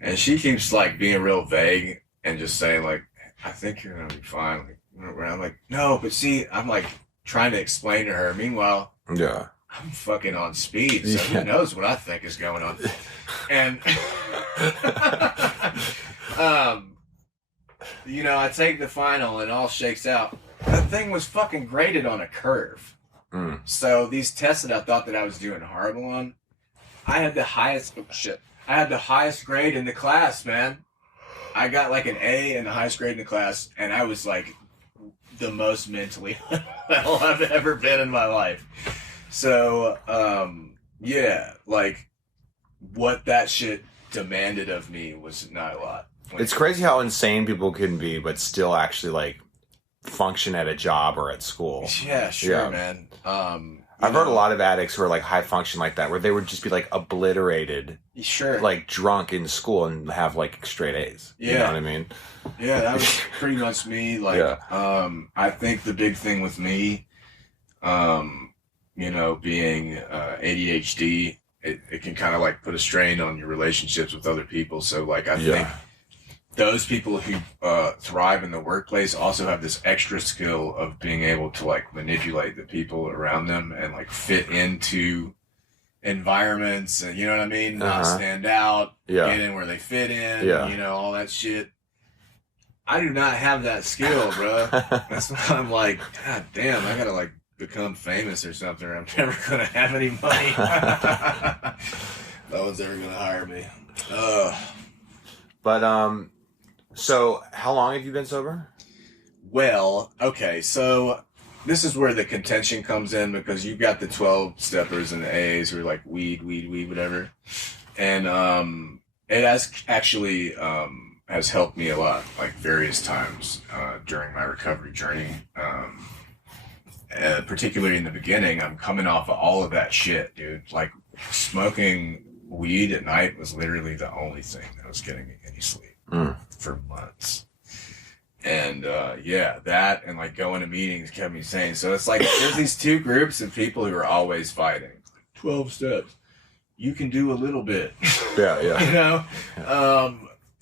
And she keeps like being real vague and just saying like, I think you're going to be fine. Like, I'm like, no, but see, I'm like trying to explain to her. Meanwhile, I'm fucking on speed, so who knows what I think is going on. And, I take the final and it all shakes out. That thing was fucking graded on a curve. So these tests that I thought that I was doing horrible on, I had the highest grade in the class, man. I got like an A in the highest grade in the class, and I was like the most mentally well I've ever been in my life. So, yeah, like what that shit demanded of me was not a lot. It's crazy how insane people can be, but still actually like function at a job or at school. Yeah, sure, man. I've heard a lot of addicts who are like high function like that, where they would just be like obliterated, sure, like drunk in school and have like straight A's. Yeah, you know what I mean? Yeah, that was pretty much me. Like, I think the big thing with me, you know, being ADHD, it can kind of like put a strain on your relationships with other people. So, like, I think those people who thrive in the workplace also have this extra skill of being able to like manipulate the people around them and like fit into environments and, you know what I mean? Not stand out, get in where they fit in, you know, all that shit. I do not have that skill, bro. That's why I'm like, God damn, I gotta like become famous or something, or I'm never gonna have any money. No one's ever gonna hire me. But so how long have you been sober? Well, okay, so this is where the contention comes in, because you've got the 12 steppers and the A's who are like weed, whatever. And it has actually has helped me a lot, like various times during my recovery journey. Particularly in the beginning, I'm coming off of all of that shit, dude. Like smoking weed at night was literally the only thing that was getting me any sleep for months. And that and like going to meetings kept me sane. So it's like there's these two groups of people who are always fighting. 12 steps. You can do a little bit. Yeah. You know?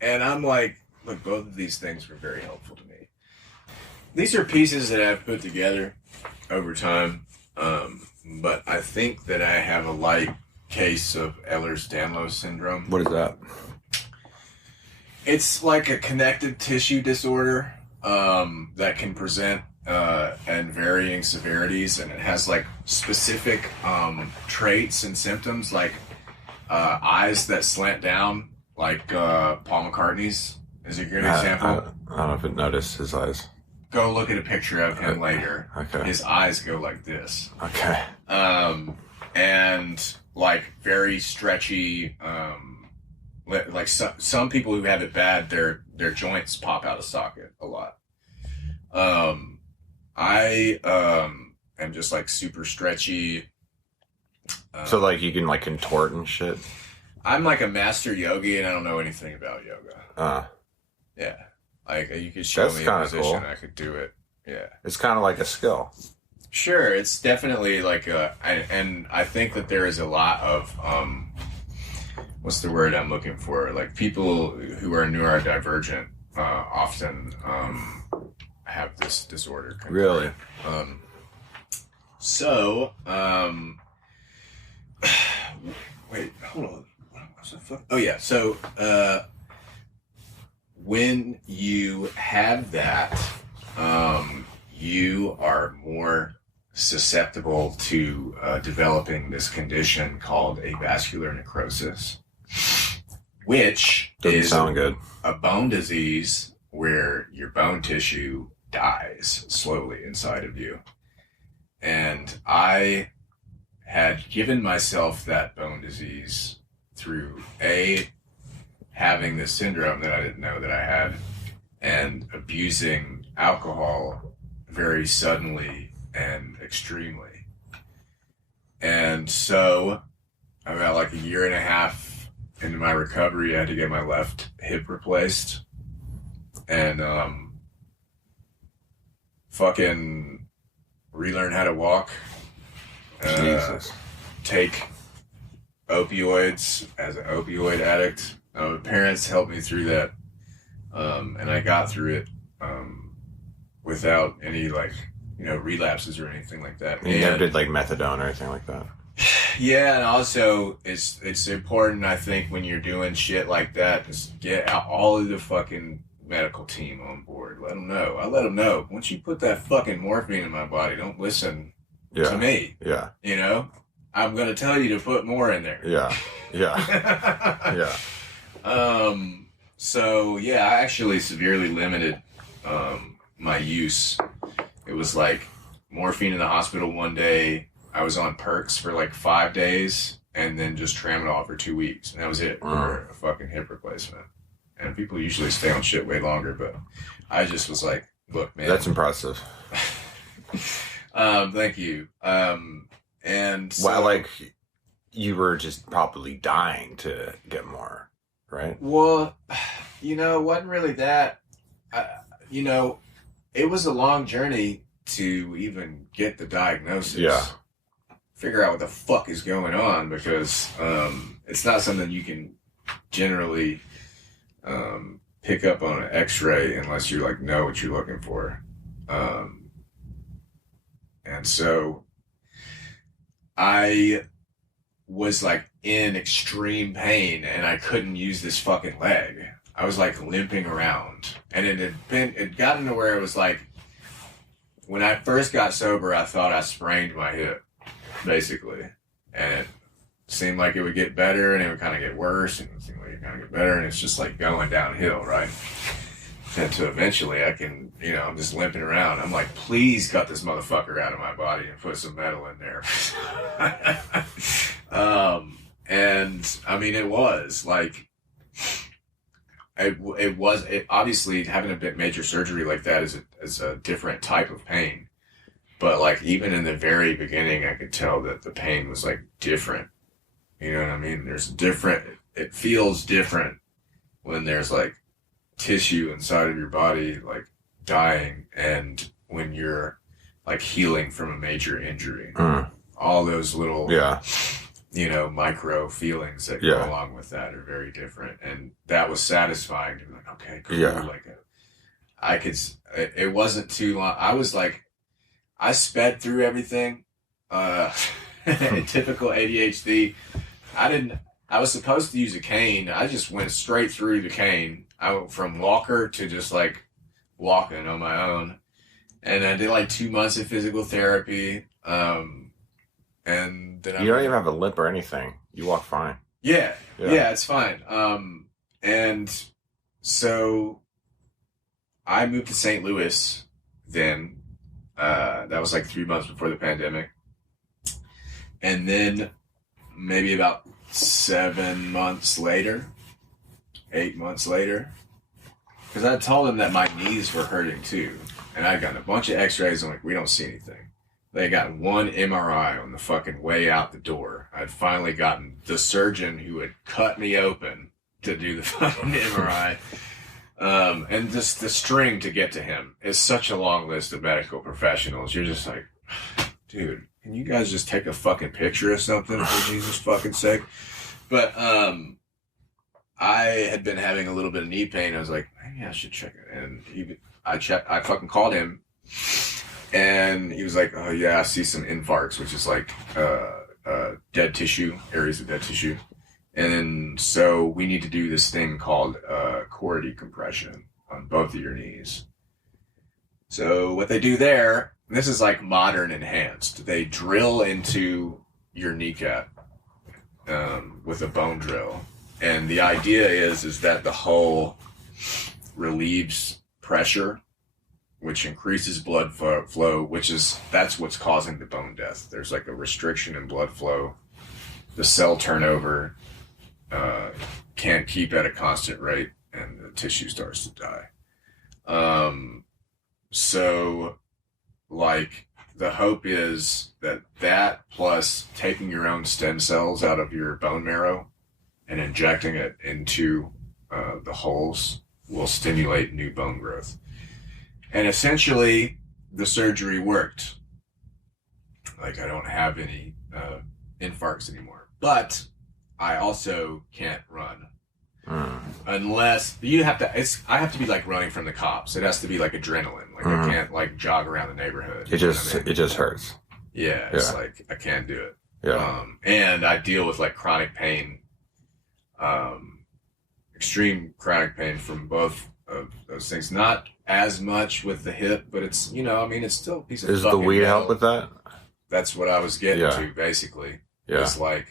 And I'm like, look, both of these things were very helpful to me. These are pieces that I've put together over time. But I think that I have a light case of Ehlers-Danlos syndrome. What is that? It's like a connective tissue disorder that can present in varying severities, and it has like specific traits and symptoms, like eyes that slant down, like Paul McCartney's is a good example. I don't know if it noticed his eyes. Go look at a picture of him later. Okay. His eyes go like this. Okay. And like very stretchy. Like some people who have it bad, their joints pop out of socket a lot. I am just like super stretchy. So like you can like contort and shit. I'm like a master yogi, and I don't know anything about yoga. Yeah, like you could show me a position, cool. I could do it. Yeah, it's kind of like a skill. Sure, it's definitely like and I think that there is a lot of what's the word I'm looking for? Like people who are neurodivergent often have this disorder. Really? Wait, hold on. What's the fuck? Oh yeah. So when you have that, you are more susceptible to developing this condition called avascular necrosis, which doesn't is sound good. A bone disease where your bone tissue dies slowly inside of you. And I had given myself that bone disease through having this syndrome that I didn't know that I had, and abusing alcohol very suddenly and extremely. And so about like a year and a half into my recovery, I had to get my left hip replaced, and fucking relearn how to walk, Jesus. Take opioids as an opioid addict. My parents helped me through that, and I got through it without any like relapses or anything like that. You never did like methadone or anything like that? Yeah, and also it's important, I think, when you're doing shit like that, is get all of the fucking medical team on board. Let them know. I let them know. Once you put that fucking morphine in my body, don't listen to me. Yeah. I'm going to tell you to put more in there. Yeah. So yeah, I actually severely limited my use. It was like morphine in the hospital one day. I was on perks for like 5 days, and then just tramadol for 2 weeks, and that was it for a fucking hip replacement. And people usually stay on shit way longer, but I just was like, look, man, That's impressive. thank you. And so, Well, like you were just probably dying to get more, right? well, it wasn't really that. You know, it was a long journey to even get the diagnosis. Yeah. Figure out what the fuck is going on, because it's not something you can generally pick up on an X-ray unless you like know what you're looking for. And so I was like in extreme pain, and I couldn't use this fucking leg. I was like limping around, and it gotten to where it was like, when I first got sober, I thought I sprained my hip, basically, and it seemed like it would get better, and it would kind of get worse, and it seemed like it kind of get better, and it's just like going downhill, right? And so eventually I can, I'm just limping around. I'm like, please cut this motherfucker out of my body and put some metal in there. And I mean, it was like, it obviously having a bit major surgery like that is a different type of pain. But like, even in the very beginning, I could tell that the pain was like different. You know what I mean? It feels different when there's like tissue inside of your body like dying, and when you're like healing from a major injury. All those little micro feelings that go along with that are very different, and that was satisfying to be like, okay, cool. It wasn't too long. I was like, I sped through everything. Typical ADHD. I was supposed to use a cane. I just went straight through the cane. I went from walker to just like walking on my own. And I did like 2 months of physical therapy. And then you don't even have a limp or anything. You walk fine. Yeah, it's fine. And so I moved to St. Louis then. That was like 3 months before the pandemic. And then maybe about 8 months later, because I told them that my knees were hurting too. And I'd gotten a bunch of x-rays, and like, we don't see anything. They got one MRI on the fucking way out the door. I'd finally gotten the surgeon who had cut me open to do the fucking MRI. And just the string to get to him is such a long list of medical professionals. You're just like, dude, can you guys just take a fucking picture or something, for Jesus fucking sake? But I had been having a little bit of knee pain. I was like, maybe I should check it. And I fucking called him, and he was like, oh yeah, I see some infarcts, which is like dead tissue, areas of dead tissue. And so we need to do this thing called core decompression on both of your knees. So what they do there, this is like modern enhanced. They drill into your kneecap with a bone drill. And the idea is that the hole relieves pressure, which increases blood flow, that's what's causing the bone death. There's like a restriction in blood flow. The cell turnover can't keep at a constant rate, and the tissue starts to die. So like, the hope is that plus taking your own stem cells out of your bone marrow and injecting it into the holes will stimulate new bone growth. And essentially, the surgery worked. Like, I don't have any infarcts anymore. But I also can't run. Unless I have to be like running from the cops. It has to be like adrenaline. Like, I can't like jog around the neighborhood. It just hurts. Yeah, it's like, I can't do it. Yeah. And I deal with like chronic pain, extreme chronic pain from both of those things. Not as much with the hip, but it's, it's still a piece of Does fucking the weed metal. help with that? That's what I was getting to, basically. Yeah. It's like,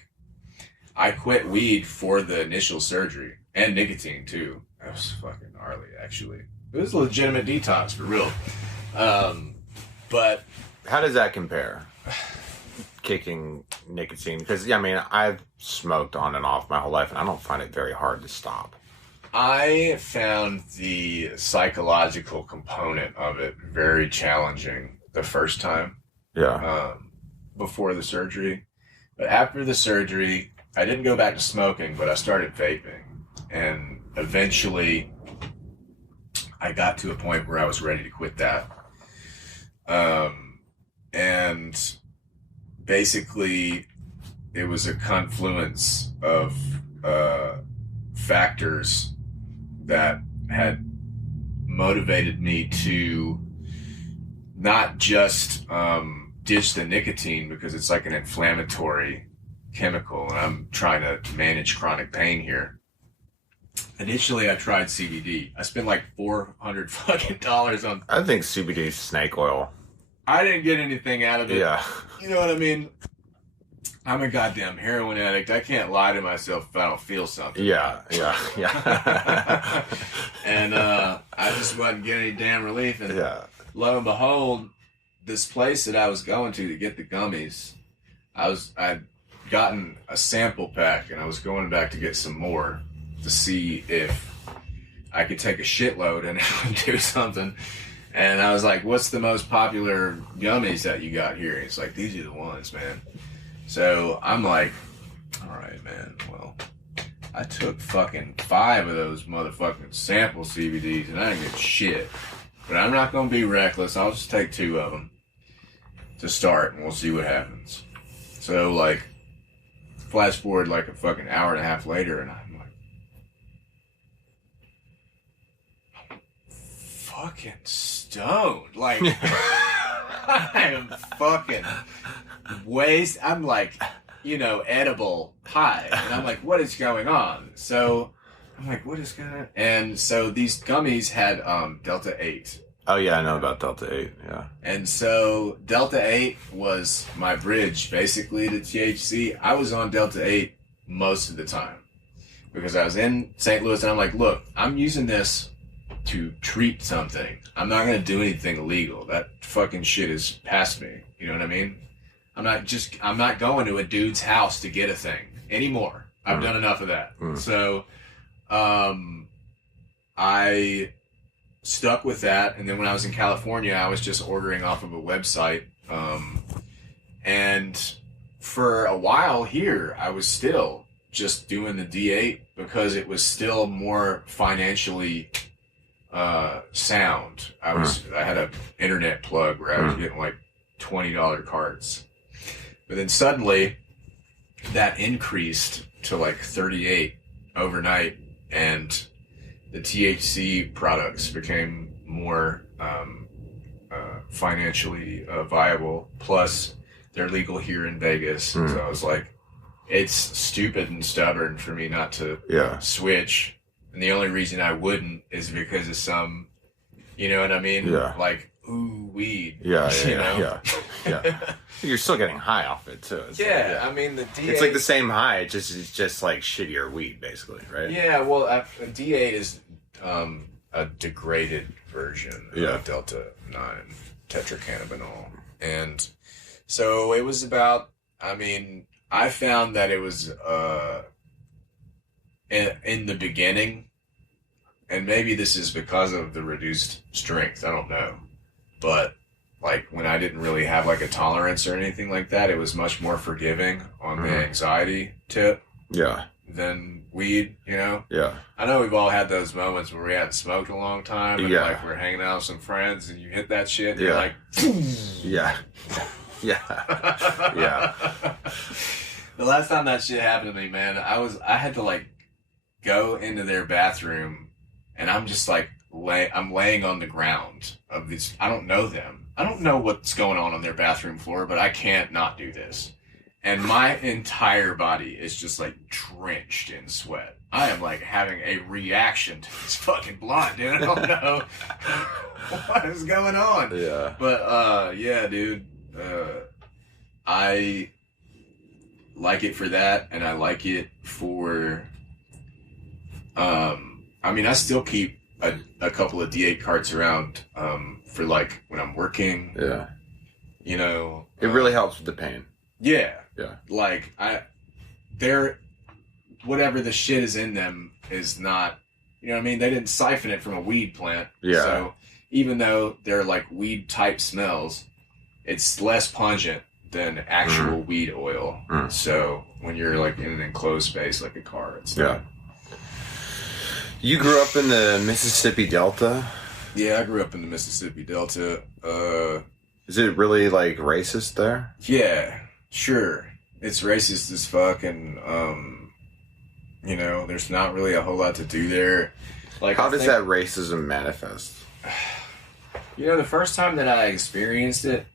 I quit weed for the initial surgery, and nicotine too. That was fucking gnarly, actually. It was a legitimate detox, for real. But how does that compare? Kicking nicotine? Because, yeah, I mean, I've smoked on and off my whole life, and I don't find it very hard to stop. I found the psychological component of it very challenging the first time. Yeah. Before the surgery. But after the surgery, I didn't go back to smoking, but I started vaping. And eventually, I got to a point where I was ready to quit that. And basically, it was a confluence of factors that had motivated me to not just ditch the nicotine, because it's like an inflammatory chemical, and I'm trying to manage chronic pain here. Initially, I tried CBD. I spent like $400 fucking on. I think CBD is snake oil. I didn't get anything out of it. Yeah. You know what I mean? I'm a goddamn heroin addict. I can't lie to myself if I don't feel something. Yeah. And I just wasn't getting any damn relief. And lo and behold, this place that I was going to get the gummies, I'd gotten a sample pack, and I was going back to get some more to see if I could take a shitload and do something. And I was like, what's the most popular gummies that you got here? It's like, these are the ones, man. So I'm like, all right, man, well, I took fucking 5 of those motherfucking sample CBDs, and I didn't get shit. But I'm not going to be reckless. I'll just take 2 of them to start, and we'll see what happens. So, like, flash forward like a fucking hour and a half later, and I'm like, fucking stoned. Like, I am fucking I'm like, edible high. And I'm like, what is going on? So I'm like, what is going on? And so these gummies had Delta 8. Oh, yeah, I know about Delta 8, yeah. And so Delta 8 was my bridge, basically, to THC. I was on Delta 8 most of the time because I was in St. Louis, and I'm like, look, I'm using this to treat something. I'm not going to do anything illegal. That fucking shit is past me. You know what I mean? I'm not going to a dude's house to get a thing anymore. I've done enough of that. So, I stuck with that. And then when I was in California, I was just ordering off of a website. And for a while here, I was still just doing the D8 because it was still more financially sound. I had an internet plug where I was getting like $20 cards. But then suddenly that increased to like 38 overnight, and the THC products became more financially viable. Plus, they're legal here in Vegas. So I was like, it's stupid and stubborn for me not to switch. And the only reason I wouldn't is because of some, you know what I mean? Yeah. Like, ooh, weed. Yeah. You're still getting high off it, too. I mean, the D8... It's like the same high, it's just like shittier weed, basically, right? Yeah, well, D8 is a degraded version of Delta 9 tetracannabinol. And so it was about, I found that it was in the beginning, and maybe this is because of the reduced strength, I don't know, but like when I didn't really have like a tolerance or anything like that, it was much more forgiving on the anxiety tip than weed, Yeah. I know we've all had those moments where we hadn't smoked a long time, and like we're hanging out with some friends and you hit that shit and you're like, Yeah. The last time that shit happened to me, man, I had to like go into their bathroom, and I'm just like I'm laying on the ground of these. I don't know them. I don't know what's going on their bathroom floor, but I can't not do this. And my entire body is just like drenched in sweat. I am like having a reaction to this fucking blunt, dude. I don't know what is going on. Yeah. But yeah, dude. I like it for that, and I like it for I mean, I still keep a couple of D8 carts around for like when I'm working. Yeah. You know, It really helps with the pain. Yeah. Yeah. Like they're whatever the shit is in them is not. You know what I mean? They didn't siphon it from a weed plant. Yeah. So even though they're like weed type smells, it's less pungent than actual weed oil. So when you're like in an enclosed space like a car, it's yeah. You grew up in the Mississippi Delta? Yeah, I grew up in the Mississippi Delta. Is it really like racist there? Yeah, sure. It's racist as fuck, and you know, there's not really a whole lot to do there. Like, how does that racism manifest? You know, the first time that I experienced it,